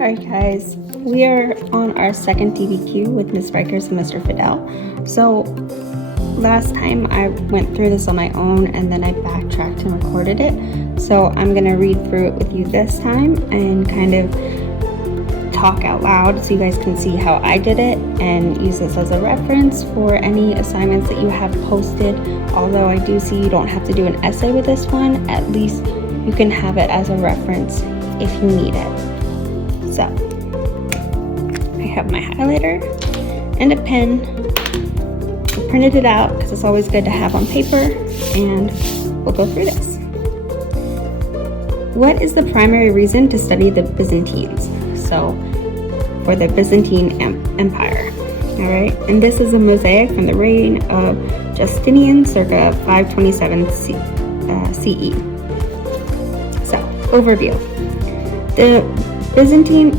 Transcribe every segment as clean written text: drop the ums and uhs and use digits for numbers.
Alright guys, we are on our second DBQ with Ms. Rikers and Mr. Fidel. So last time I went through this on my own and then I backtracked and recorded it. So I'm going to read through it with you this time and kind of talk out loud so you guys can see how I did it and use this as a reference for any assignments that you have posted. Although I do see you don't have to do an essay with this one, at least you can have it as a reference if you need it. So, I have my highlighter and a pen. I printed it out because it's always good to have on paper, and we'll go through this. What is the primary reason to study the Byzantines? So, for the Byzantine Empire. Alright, and this is a mosaic from the reign of Justinian circa 527 CE. So, overview. The Byzantine,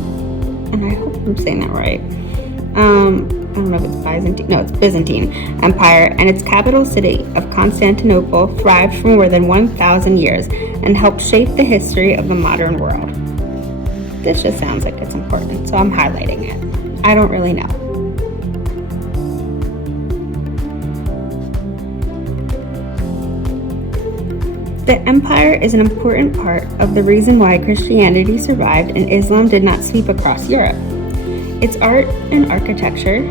and I hope I'm saying that right, I don't know if it's Byzantine, no, it's Byzantine Empire, and its capital city of Constantinople thrived for more than 1,000 years and helped shape the history of the modern world. This just sounds like it's important, so I'm highlighting it. I don't really know. The empire is an important part of the reason why Christianity survived and Islam did not sweep across Europe. Its art and architecture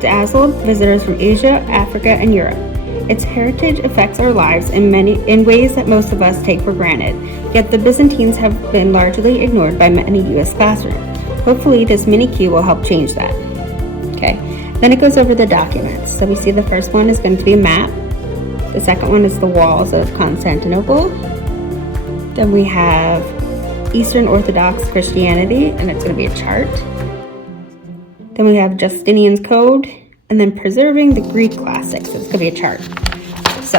dazzled visitors from Asia, Africa, and Europe. Its heritage affects our lives in ways that most of us take for granted, yet the Byzantines have been largely ignored by many U.S. classrooms. Hopefully this mini-Q will help change that. Okay, then it goes over the documents. So we see the first one is going to be a map. The second one is the walls of Constantinople. Then we have Eastern Orthodox Christianity, and it's going to be a chart. Then we have Justinian's Code, and then preserving the Greek classics. It's going to be a chart. So,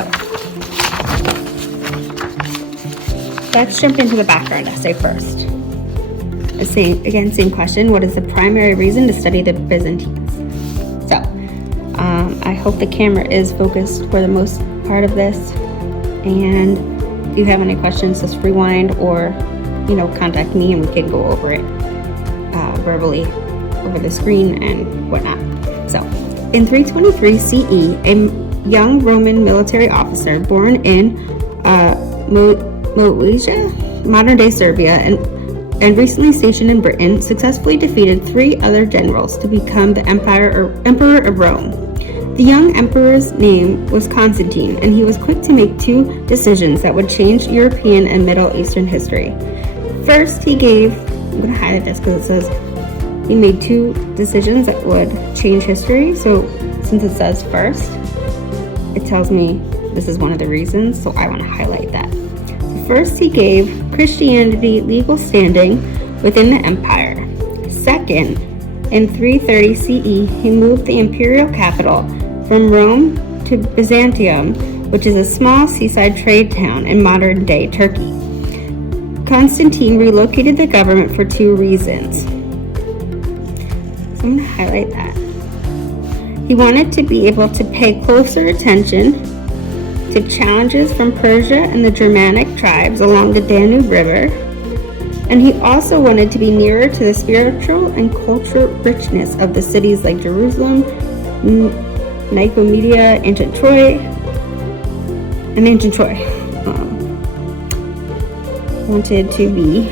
let's jump into the background essay first. Same question. What is the primary reason to study the Byzantines? So, I hope the camera is focused for the most part of this, and if you have any questions, just rewind or contact me and we can go over it verbally over the screen and whatnot. So in 323 CE, a young Roman military officer born in Moesia, modern-day Serbia, and recently stationed in Britain, successfully defeated 3 other generals to become the emperor of Rome. The young emperor's name was Constantine, and he was quick to make 2 decisions that would change European and Middle Eastern history. First, I'm going to highlight this because it says he made 2 decisions that would change history. So since it says first, it tells me this is one of the reasons, so I want to highlight that. So first, he gave Christianity legal standing within the empire. Second, in 330 CE, he moved the imperial capital from Rome to Byzantium, which is a small seaside trade town in modern-day Turkey. Constantine relocated the government for 2 reasons. So I'm going to highlight that. He wanted to be able to pay closer attention to challenges from Persia and the Germanic tribes along the Danube River, and he also wanted to be nearer to the spiritual and cultural richness of the cities like Jerusalem, Nicomedia, ancient Troy. Wanted to be.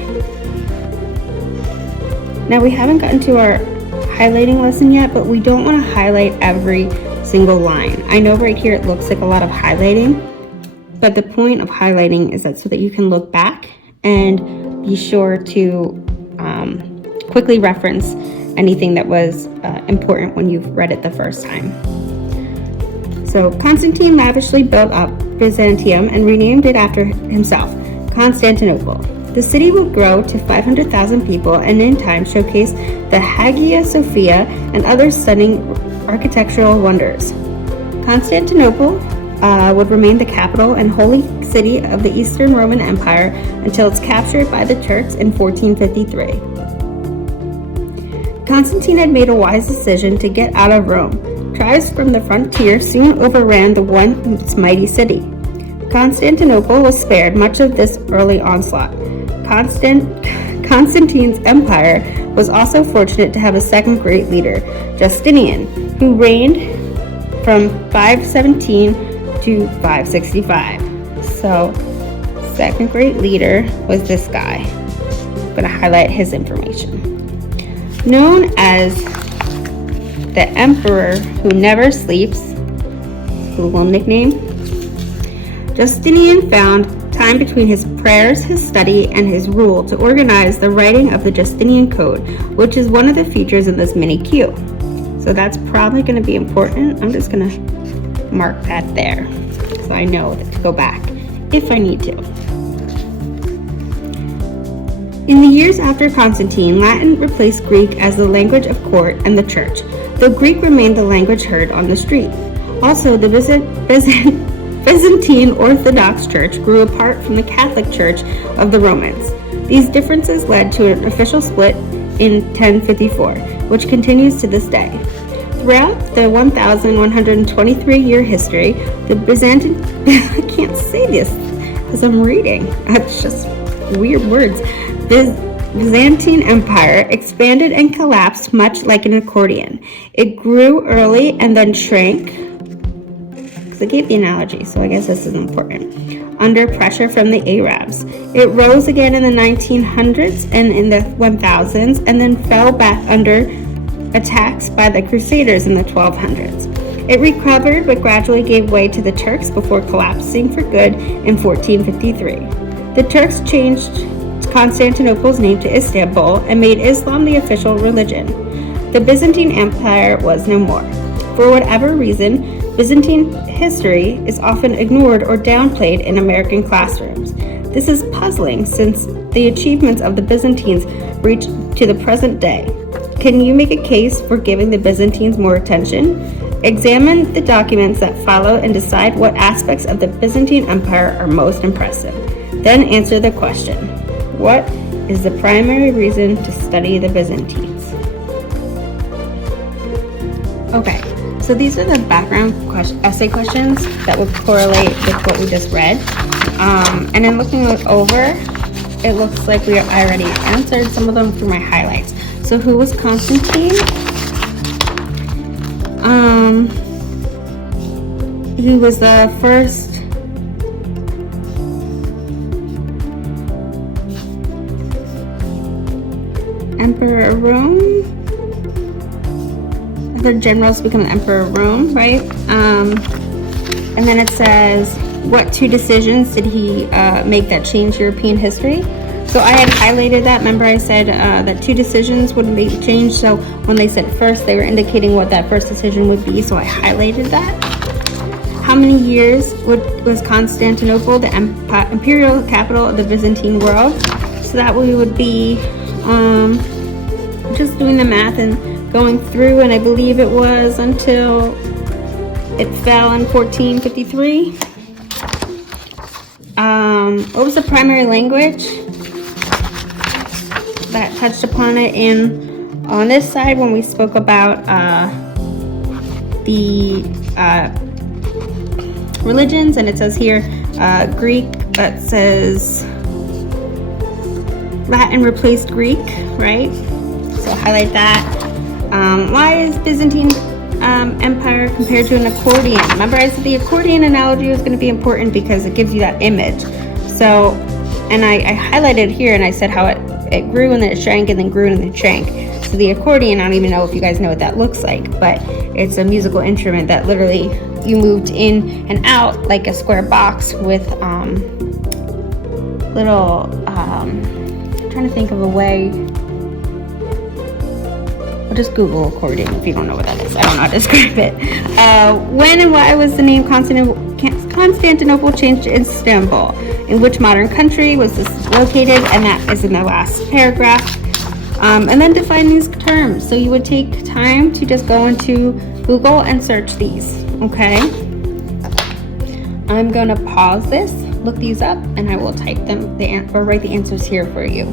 Now we haven't gotten to our highlighting lesson yet, but we don't want to highlight every single line. I know right here it looks like a lot of highlighting, but the point of highlighting is that so that you can look back and be sure to quickly reference anything that was important when you've read it the first time. So Constantine lavishly built up Byzantium and renamed it after himself, Constantinople. The city would grow to 500,000 people and in time showcase the Hagia Sophia and other stunning architectural wonders. Constantinople would remain the capital and holy city of the Eastern Roman Empire until it's captured by the Turks in 1453. Constantine had made a wise decision to get out of Rome. Tribes from the frontier soon overran the once mighty city. Constantinople was spared much of this early onslaught. Constantine's empire was also fortunate to have a second great leader, Justinian, who reigned from 517 to 565. So, second great leader was this guy. I'm going to highlight his information. Known as the Emperor Who Never Sleeps, Google nickname, Justinian found time between his prayers, his study, and his rule to organize the writing of the Justinian Code, which is one of the features in this mini Q. So that's probably going to be important. I'm just going to mark that there so I know to go back if I need to. In the years after Constantine, Latin replaced Greek as the language of court and the church, though Greek remained the language heard on the street. Also, the Byzantine Orthodox Church grew apart from the Catholic Church of the Romans. These differences led to an official split in 1054, which continues to this day. Throughout the 1,123-year history, the Byzantine I can't say this as I'm reading. That's just weird words. The Byzantine Empire expanded and collapsed much like an accordion. It grew early and then shrank. I gave the analogy, so I guess this is important. Under pressure from the Arabs. It rose again in the 1900s and in the 1000s, and then fell back under attacks by the Crusaders in the 1200s. It recovered but gradually gave way to the Turks before collapsing for good in 1453. The Turks changed Constantinople's name to Istanbul and made Islam the official religion. The Byzantine Empire was no more. For whatever reason, Byzantine history is often ignored or downplayed in American classrooms. This is puzzling since the achievements of the Byzantines reach to the present day. Can you make a case for giving the Byzantines more attention? Examine the documents that follow and decide what aspects of the Byzantine Empire are most impressive. Then answer the question, what is the primary reason to study the Byzantines? Okay. So these are the background essay questions that would correlate with what we just read. And then looking over, it looks like I already answered some of them through my highlights. So who was Constantine? He was the first emperor of Rome. The generals become the emperor of Rome, right? And then it says, what two decisions did he make that changed European history? So I had highlighted that. Remember I said that two decisions would make a change. So when they said first, they were indicating what that first decision would be. So I highlighted that. How many years was Constantinople the imperial capital of the Byzantine world? So that would be just doing the math and going through, and I believe it was until it fell in 1453. What was the primary language? That touched upon it on this side when we spoke about the religions, and it says here Greek, that says Latin replaced Greek, right? So highlight that. Why is Byzantine Empire compared to an accordion? Remember I said the accordion analogy was going to be important because it gives you that image. So, and I highlighted here and I said how it grew and then it shrank and then grew and then it shrank. So the accordion, I don't even know if you guys know what that looks like, but it's a musical instrument that literally you moved in and out like a square box with little, I'm trying to think of a way. Just Google accordion if you don't know what that is. I don't know how to describe it. When and why was the name Constantinople changed to Istanbul? In which modern country was this located? And that is in the last paragraph. And then define these terms. So you would take time to just go into Google and search these. Okay. I'm going to pause this, look these up, and I will type them or write the answers here for you.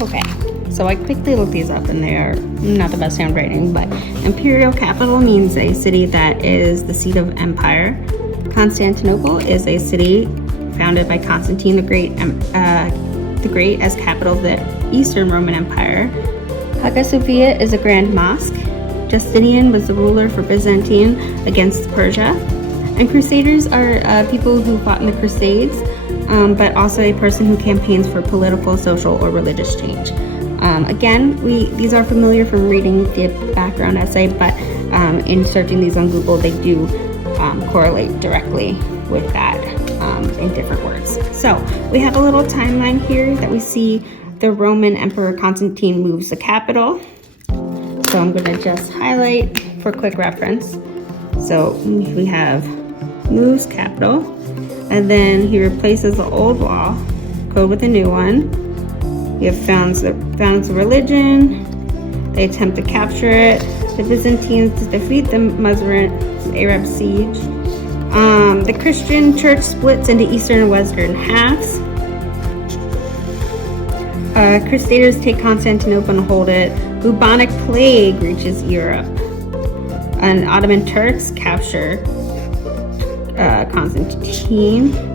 Okay. So I quickly looked these up and they are not the best handwriting, but imperial capital means a city that is the seat of empire. Constantinople is a city founded by Constantine the Great the Great as capital of the Eastern Roman Empire. Hagia Sophia is a grand mosque. Justinian was the ruler for Byzantine against Persia. And Crusaders are people who fought in the Crusades, but also a person who campaigns for political, social, or religious change. Again, these are familiar from reading the background essay, but in searching these on Google, they do correlate directly with that in different words. So we have a little timeline here that we see the Roman Emperor Constantine moves the capital. So I'm going to just highlight for quick reference. So we have moves capital, and then he replaces the old law code with a new one. He founds the religion. They attempt to capture it. The Byzantines defeat the Muslims, Arab siege. The Christian church splits into eastern and western halves. Crusaders take Constantinople and hold it. Bubonic plague reaches Europe. And Ottoman Turks capture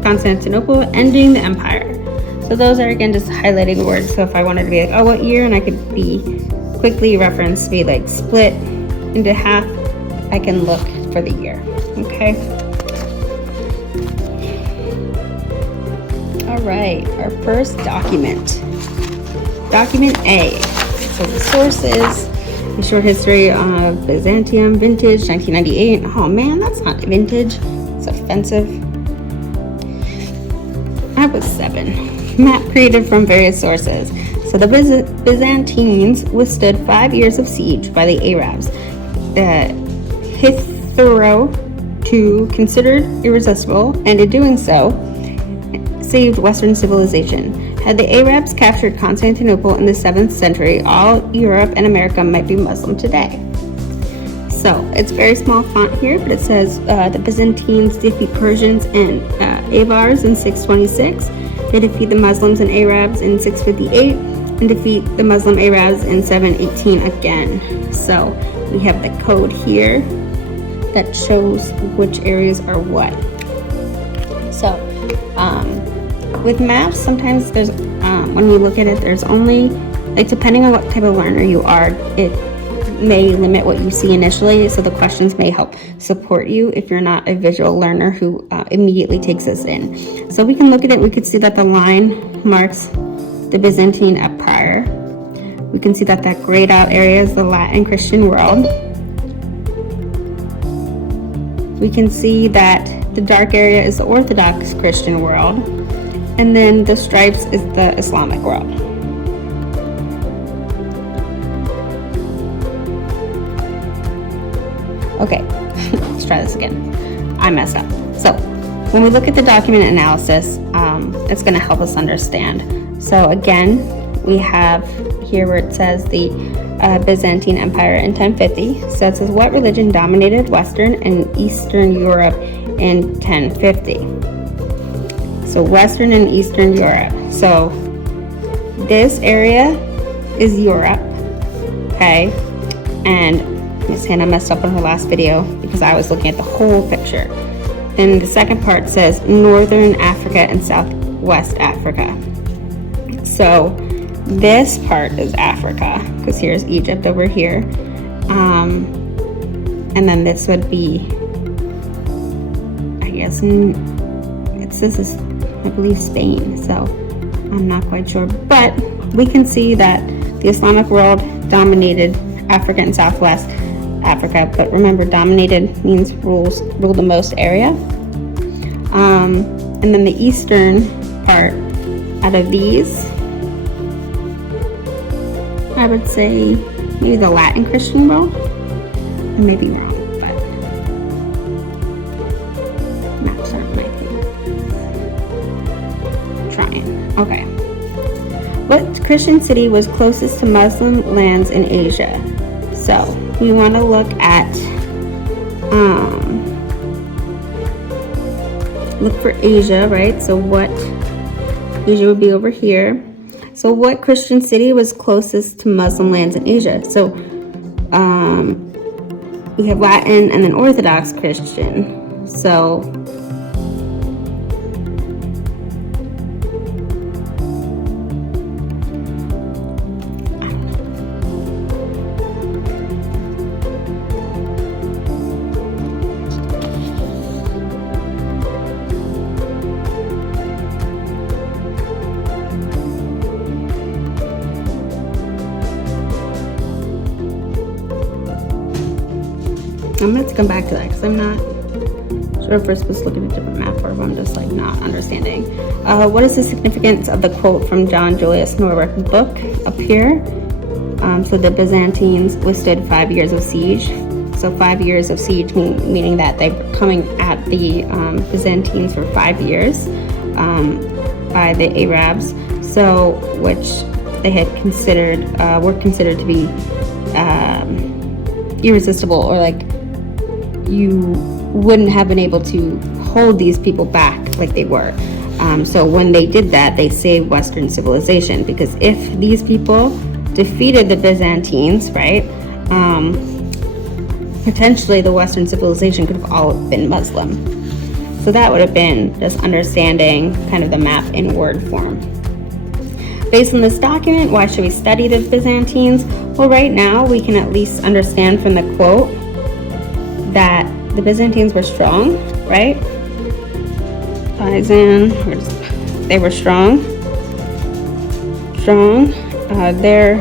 Constantinople, ending the empire. So those are, again, just highlighting words. So if I wanted to be like, oh, what year? And I could be quickly reference, be like split into half, I can look for the year. Okay. All right, our first document. Document A. So the sources, a short history of Byzantium, vintage, 1998. Oh man, that's not vintage. It's offensive. I was 7. Map created from various sources. So the Byzantines withstood 5 years of siege by the Arabs. The hitherto considered irresistible, and in doing so, saved Western civilization. Had the Arabs captured Constantinople in the 7th century, all Europe and America might be Muslim today. So it's very small font here, but it says the Byzantines defeat Persians and Avars in 626. They defeat the Muslims and Arabs in 658 and defeat the Muslim Arabs in 718 again. So we have the code here that shows which areas are what. So with maps, sometimes there's when we look at it, there's only, like, depending on what type of learner you are, it may limit what you see initially, so the questions may help support you if you're not a visual learner who immediately takes this in. So we can look at it, we could see that the line marks the Byzantine Empire. We can see that that grayed out area is the Latin Christian world. We can see that the dark area is the Orthodox Christian world, and then the stripes is the Islamic world. Okay, let's try this again. I messed up. So when we look at the document analysis, it's going to help us understand. So again, we have here where it says the Byzantine Empire in 1050. So it says what religion dominated Western and Eastern Europe in 1050. So Western and Eastern Europe. So this area is Europe, okay? And Miss Hannah messed up on her last video because I was looking at the whole picture. Then the second part says Northern Africa and Southwest Africa. So this part is Africa, because here's Egypt over here. And then this would be, I guess, it says this, I believe, Spain. So I'm not quite sure. But we can see that the Islamic world dominated Africa and Southwest Africa, but remember, dominated means ruled the most area. And then the eastern part out of these, I would say maybe the Latin Christian world. I may be wrong, but maps aren't my thing. Trying. Okay. What Christian city was closest to Muslim lands in Asia? So we want to look at, look for Asia, right? So what, Asia would be over here. So what Christian city was closest to Muslim lands in Asia? So we have Latin and then Orthodox Christian. So I'm going to come back to that because I'm not sure if we're supposed to look at a different map or if I'm just like not understanding. What is the significance of the quote from John Julius Norbert's book up here? So the Byzantines withstood 5 years of siege. So 5 years of siege meaning that they were coming at the Byzantines for 5 years by the Arabs. So which they had considered were considered to be irresistible, or like you wouldn't have been able to hold these people back like they were. So when they did that, they saved Western civilization, because if these people defeated the Byzantines, right, potentially the Western civilization could have all been Muslim. So that would have been just understanding kind of the map in word form. Based on this document, why should we study the Byzantines? Well, right now we can at least understand from the quote that the Byzantines were strong, right? They were strong. Their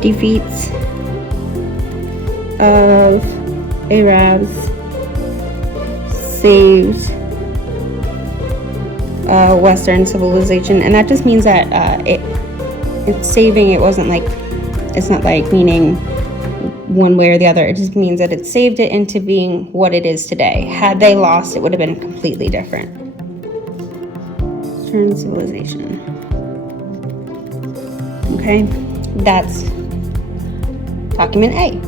defeats of Arabs saved Western civilization, and that just means that it's saving. It wasn't like, it's not like meaning one way or the other. It just means that it saved it into being what it is today. Had they lost, it would have been completely different. Western civilization. Okay, that's document A.